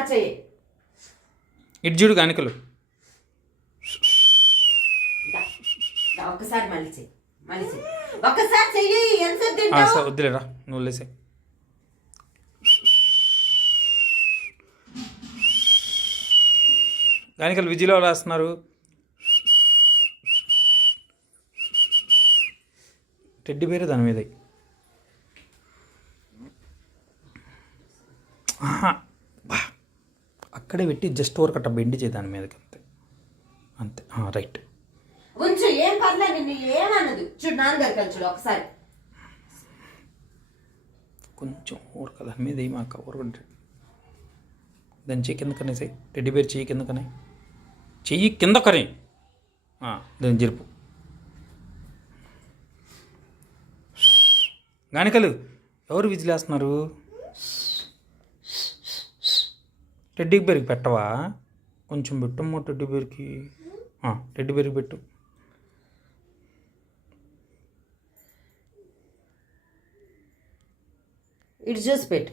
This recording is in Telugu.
చెయ్యి ఇటు చూడు గానికలు. ఒక్కసారి మళ్ళీ చెయ్యి, మళ్ళీ చెయ్యి, ఒక్కసారి చెయ్యి. ఎంతసేపు తింటావు? వద్దులేరా, నువ్వు లేసే. గానికలు విజిలో రాస్తున్నారు. టెడ్డి పేరు దాని మీద అక్కడే పెట్టి జస్ట్ ఓవర్ కట్ట బెండి చేయి దాని మీదకి, అంతే అంతే. రైట్, ఉంచు, ఏం పర్లేదు, నిన్ను ఏమన్నదు. చూడు నాన్నగారు కలిసి చూడు ఒకసారి. కొంచెం ఊరక దాని మీద ఏమాక ఊరకంటే దాని చెయ్యి కింద కనేసాయి. టెడ్డి పేరు చెయ్యి కింద కనే, చెయ్యి కింద కనే, దాన్ని జరుపు. గానికలు ఎవరు విజిలేస్తున్నారు? టెడ్డీ బేర్కి పెట్టవా? కొంచెం పెట్టమ్మా టెడ్డీ బేర్కి. టెడ్డీ బేర్కి పెట్టు. ఇటు చూసి పెట్టు.